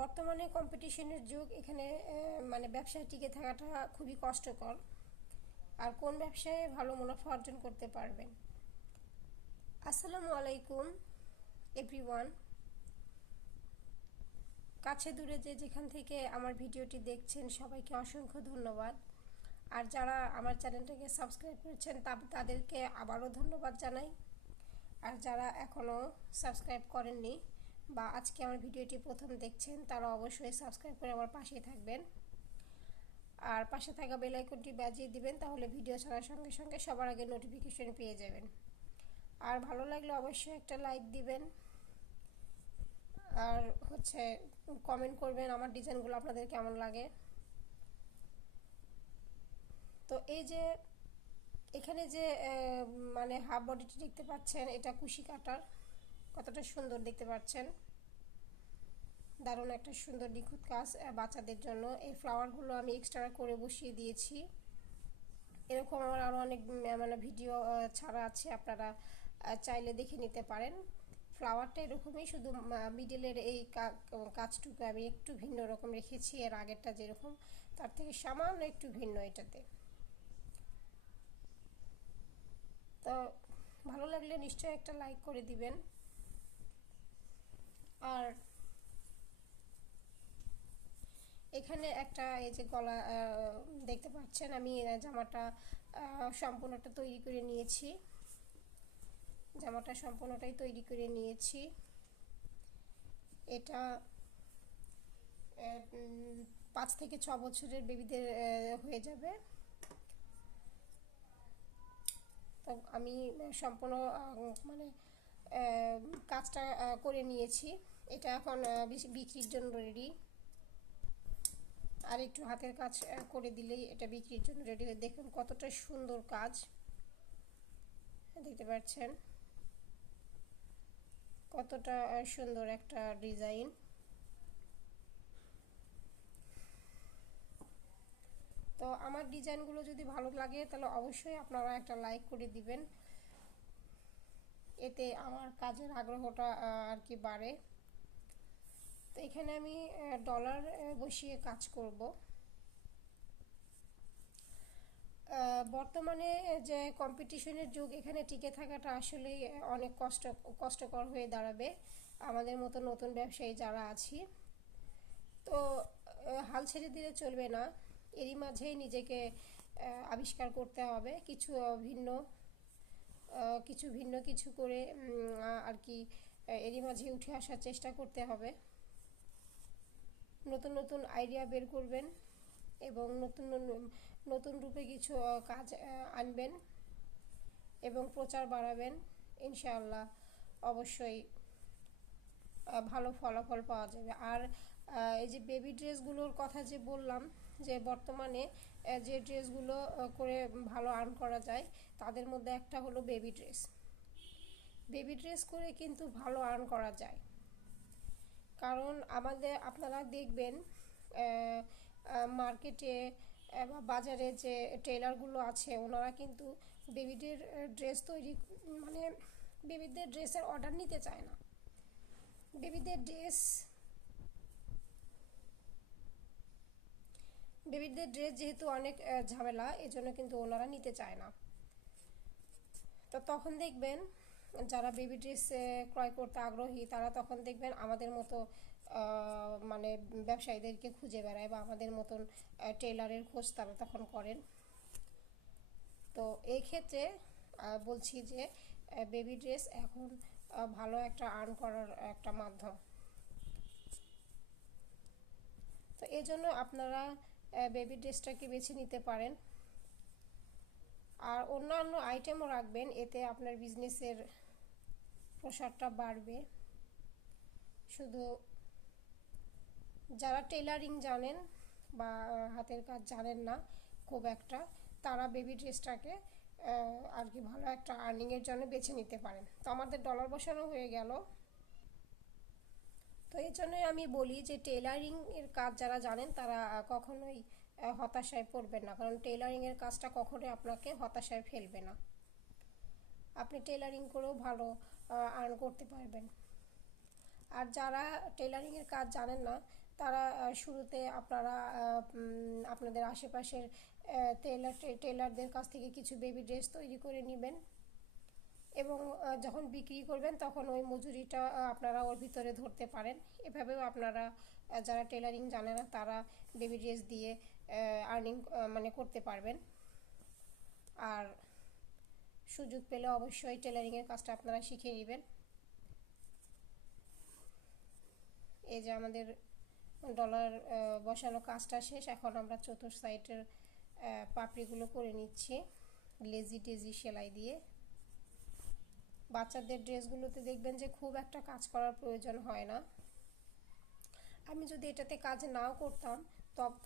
বর্তমানে কম্পিটিশনের যুগ, এখানে মানে ব্যবসায় টিকে থাকাটা খুবই কষ্টকর। আর কোন ব্যবসায় ভালো মুনাফা অর্জন করতে পারবেন। আসসালামু আলাইকুম এভরিওয়ান। কাছে দূরে যে যেখান থেকে আমার ভিডিওটি দেখছেন সবাইকে অসংখ্য ধন্যবাদ। আর যারা আমার চ্যানেলটাকে সাবস্ক্রাইব করেছেন তাদেরকে আবারও ধন্যবাদ জানাই। আর যারা এখনও সাবস্ক্রাইব করেননি বা আজকে আমার ভিডিওটি প্রথম দেখছেন তারা অবশ্যই সাবস্ক্রাইব করে আমার পাশেই থাকবেন। আর পাশে থাকা বেল আইকনটি বাজিয়ে দিবেন, তাহলে ভিডিও ছাড়ার সঙ্গে সঙ্গে সবার আগে নোটিফিকেশন পেয়ে যাবেন। আর ভালো লাগলে অবশ্যই একটা লাইক দিবেন, আর কমেন্ট করবেন আমার ডিজাইনগুলো আপনাদের কেমন লাগে। তো এই যে এখানে যে মানে হাফ বডিটি দেখতে পাচ্ছেন, এটা কুশি কাটার, কতটা সুন্দর দেখতে পাচ্ছেন। দারুণ একটা সুন্দর নিখুঁত কাজ বাচ্চাদের জন্য। এই ফ্লাওয়ারগুলো আমি এক্সট্রা করে বসিয়ে দিয়েছি। এরকম আমার আরও অনেক মানে ভিডিও ছাড়া আছে, আপনারা চাইলে দেখে নিতে পারেন। ফ্লাওয়ারটা এরকমই, শুধু মিডলের এই কাজটুকু আমি একটু ভিন্ন রকম রেখেছি। এর আগেরটা যেরকম তার থেকে সামান্য একটু ভিন্ন এটাতে। তো ভালো লাগলে নিশ্চয়ই একটা লাইক করে দিবেন। আর এখানে একটা এই যে গলা দেখতে পাচ্ছেন, আমি জামাটা সম্পূর্ণটা তৈরি করে নিয়েছি। জামাটা সম্পূর্ণটাই তৈরি করে নিয়েছি। এটা 5 থেকে 6 বছরের বেবিদের হয়ে যাবে। তো আমি সম্পূর্ণ মানে কাজটা করে নিয়েছি। এটা এখন বিক্রির জন্য রেডি। আর একটু হাতের কাজ করে দিলেই এটা বিক্রির জন্য রেডি হয়ে। দেখুন কতটা সুন্দর কাজ দেখতে পাচ্ছেন, কতটা সুন্দর একটা ডিজাইন। তো আমার ডিজাইনগুলো যদি ভালো লাগে তাহলে অবশ্যই আপনারা একটা লাইক করে দিবেন, এতে আমার কাজের আগ্রহটা আর কি বাড়ে। তো এখানে আমি ডলার বসিয়ে কাজ করব। বর্তমানে যে কম্পিটিশনের যুগ, এখানে টিকে থাকাটা আসলেই অনেক কষ্টকর হয়ে দাঁড়াবে আমাদের মতো নতুন ব্যবসায়ী যারা আছি। তো হাল ছেড়ে দিলে চলবে না, এরই মাঝেই নিজেকে আবিষ্কার করতে হবে। ভিন্ন কিছু করে আর কি এরই মাঝে উঠে আসার চেষ্টা করতে হবে। নতুন নতুন আইডিয়া বের করবেন এবং নতুন রূপে কিছু কাজ আনবেন এবং প্রচার বাড়াবেন। ইনশাআল্লাহ অবশ্যই ভালো ফলাফল পাওয়া যাবে। আর এই যে বেবি ড্রেসগুলোর কথা যে বললাম, যে বর্তমানে যে ড্রেসগুলো করে ভালো আর্ন করা যায় তাদের মধ্যে একটা হলো বেবি ড্রেস। বেবি ড্রেস করে কিন্তু ভালো আর্ন করা যায়, কারণ আপনারা দেখবেন মার্কেটে বা বাজারে যে টেলারগুলো আছে ওনারা কিন্তু বেবিদের ড্রেস তৈরি মানে বেবিদের ড্রেসের অর্ডার নিতে চায় না। বেবিদের ড্রেস যেহেতু অনেক ঝামেলা, এজন্য কিন্তু ওনারা নিতে চায় না। তো তখন দেখবেন যারা বেবি ড্রেস ক্রয় করতে আগ্রহী তারা তখন দেখবেন আমাদের মতো মানে ব্যবসায়ীদেরকে খুঁজে বেড়ায় বা আমাদের মতন টেলারের খোঁজ তারা তখন করেন। তো এই ক্ষেত্রে বলছি যে বেবি ড্রেস এখন ভালো একটা আর্ন করার একটা মাধ্যম। তো এই জন্য আপনারা বেবি ড্রেসটাকে বেছে নিতে পারেন। আর অন্যান্য আইটেমও রাখবেন, এতে আপনার বিজনেসের প্রসারটা বাড়বে। শুধু যারা টেলারিং জানেন বা হাতের কাজ জানেন না খুব একটা, তারা বেবি ড্রেসটাকে আর কি ভালো একটা আর্নিংয়ের জন্য বেছে নিতে পারেন। তো আমাদের ডলার বসানো হয়ে গেল। তো এই জন্যই আমি বলি যে টেলারিংয়ের কাজ যারা জানেন তারা কখনোই হতাশায় পড়বেন না, কারণ টেলারিংয়ের কাজটা কখনোই আপনাকে হতাশায় ফেলবে না। আপনি টেলারিং করেও ভালো আর্ন করতে পারবেন। আর যারা টেলারিংয়ের কাজ জানেন না, তারা শুরুতে আপনারা আপনাদের আশেপাশের টেলারদের কাছ থেকে কিছু বেবি ড্রেস তৈরি করে নেবেন এবং যখন বিক্রি করবেন তখন ওই মজুরিটা আপনারা ওর ভিতরে ধরতে পারেন। এভাবেও আপনারা যারা টেলারিং জানে না তারা বেবি ড্রেস দিয়ে আর্নিং মানে করতে পারবেন। আর সুযোগ পেলে অবশ্যই টেলারিংয়ের কাজটা আপনারা শিখে নেবেন। এই যে আমাদের ডলার বসানো কাজটা শেষ, এখন আমরা চতুর্থ সাইডের পাপড়িগুলো করে নিচ্ছি লেজি টেজি সেলাই দিয়ে। বাচ্চাদের ড্রেসগুলোতে দেখবেন যে খুব একটা কাজ করার প্রয়োজন হয় না। আমি যদি এটাতে কাজ নাও করতাম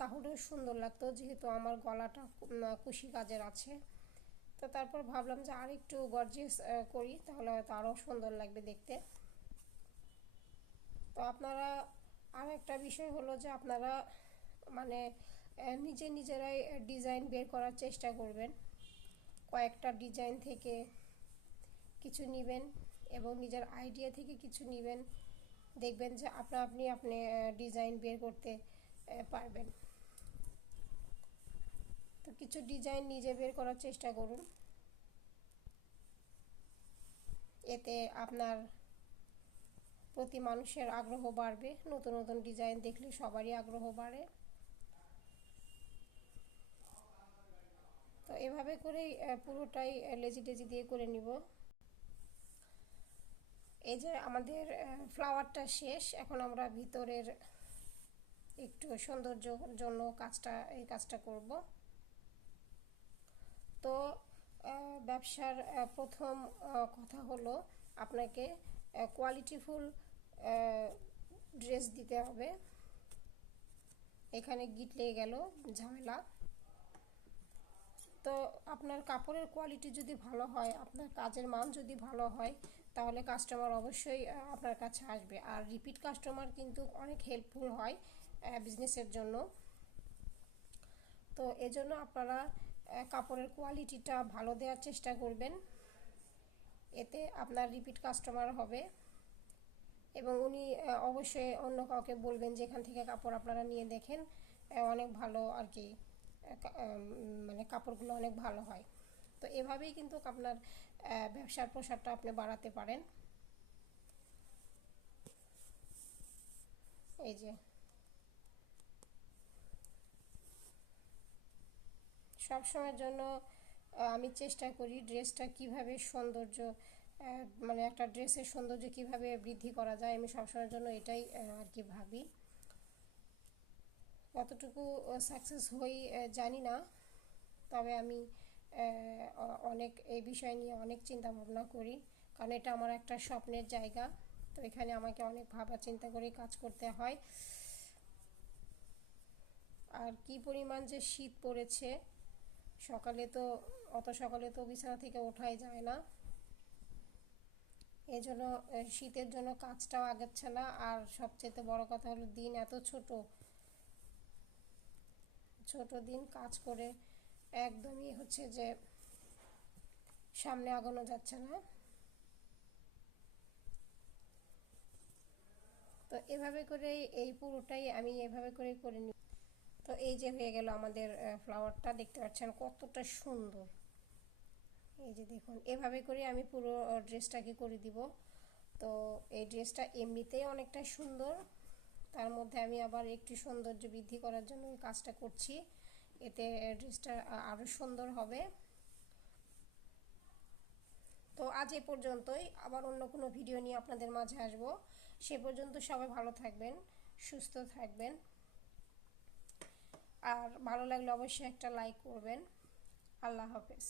তাহলেও সুন্দর লাগতো, যেহেতু আমার গলাটা কুশি কাজের আছে। তো তারপর ভাবলাম যে আর একটু গর্জিয়াস করি, তাহলে হয়তো আরও সুন্দর লাগবে দেখতে। তো আপনারা আর একটা বিষয় হলো যে আপনারা মানে নিজেরাই ডিজাইন বের করার চেষ্টা করবেন। কয়েকটা ডিজাইন থেকে কিছু নেবেন এবং নিজের আইডিয়া থেকে কিছু নেবেন, দেখবেন যে আপনি ডিজাইন বের করতে পারবেন। তো কিছু ডিজাইন নিজে বের করার চেষ্টা করুন, এতে আপনার প্রতি মানুষের আগ্রহ বাড়বে। নতুন নতুন ডিজাইন দেখলে সবারই আগ্রহ বাড়ে। তো এভাবে করেই পুরোটাই লেজি টেজি দিয়ে করে নিব। এই যে আমাদের ফ্লাওয়ারটা শেষ, এখন আমরা ভিতরের একটু সৌন্দর্যের জন্য এই কাজটা করব। তো ব্যবসার প্রথম কথা হলো আপনাকে কোয়ালিটিফুল ড্রেস দিতে হবে। এখানে গিট লেগে গেল, ঝামেলা। তো আপনার কাপড়ের কোয়ালিটি যদি ভালো হয়, আপনার কাজের মান যদি ভালো হয়, তাহলে কাস্টমার অবশ্যই আপনার কাছে আসবে। আর রিপিট কাস্টমার কিন্তু অনেক হেল্পফুল হয় বিজনেসের জন্য। তো এজন্য আপনারা কাপড়ের কোয়ালিটিটা ভালো দেওয়ার চেষ্টা করবেন, এতে আপনার রিপিট কাস্টমার হবে এবং উনি অবশ্যই অন্য কাউকে বলবেন যে এখান থেকে কাপড় আপনারা নিয়ে দেখেন, অনেক ভালো আর কি, মানে কাপড়গুলো অনেক ভালো হয়। তো এভাবেই কিন্তু আপনার ব্যবসার প্রসারটা আপনি বাড়াতে পারেন। এই যে সবসময়ের জন্য আমি চেষ্টা করি ড্রেসটা কিভাবে সৌন্দর্য, মানে একটা ড্রেসের সৌন্দর্য কিভাবে বৃদ্ধি করা যায়, আমি সবসময়ের জন্য এটাই আর কি ভাবি। কতটুকু সাকসেস হই জানি না, তবে আমি অনেক এই বিষয় নিয়ে অনেক চিন্তা ভাবনা করি, কারণ এটা আমার একটা স্বপ্নের জায়গা। তো এখানে আমাকে অনেক ভাবা চিন্তা করে কাজ করতে হয়। আর কি পরিমাণ যে শীত পড়েছে, অত সকালে তো বিছানা থেকে ওঠাই যায় না। এই জন্য শীতের জন্য কাজটাও আগাচ্ছে না। আর সবচেয়ে বড় কথা হলো দিন এত ছোট দিন, কাজ করে একদমই হচ্ছে যে সামনে আগানো যাচ্ছে না। তো এভাবে করে এই পুরোটাই আমি এভাবে করে করে নিই। তো এই যে হয়ে গেল আমাদের ফ্লাওয়ারটা, দেখতে পাচ্ছেন কতটা সুন্দর। এই যে দেখুন, এভাবে করে আমি পুরো ড্রেসটাকে করে দিব। তো এই ড্রেসটা এমনিতেই অনেকটা সুন্দর, তার মধ্যে আমি আবার একটু সৌন্দর্য বৃদ্ধি করার জন্য এই কাজটা করছি, এতে ড্রেসটা আরও সুন্দর হবে। তো আজ এ পর্যন্তই, আবার অন্য কোনো ভিডিও নিয়ে আপনাদের মাঝে আসবো। সে পর্যন্ত সবাই ভালো থাকবেন, সুস্থ থাকবেন। আর ভালো লাগলে অবশ্যই একটা লাইক করবেন। আল্লাহ হাফেজ।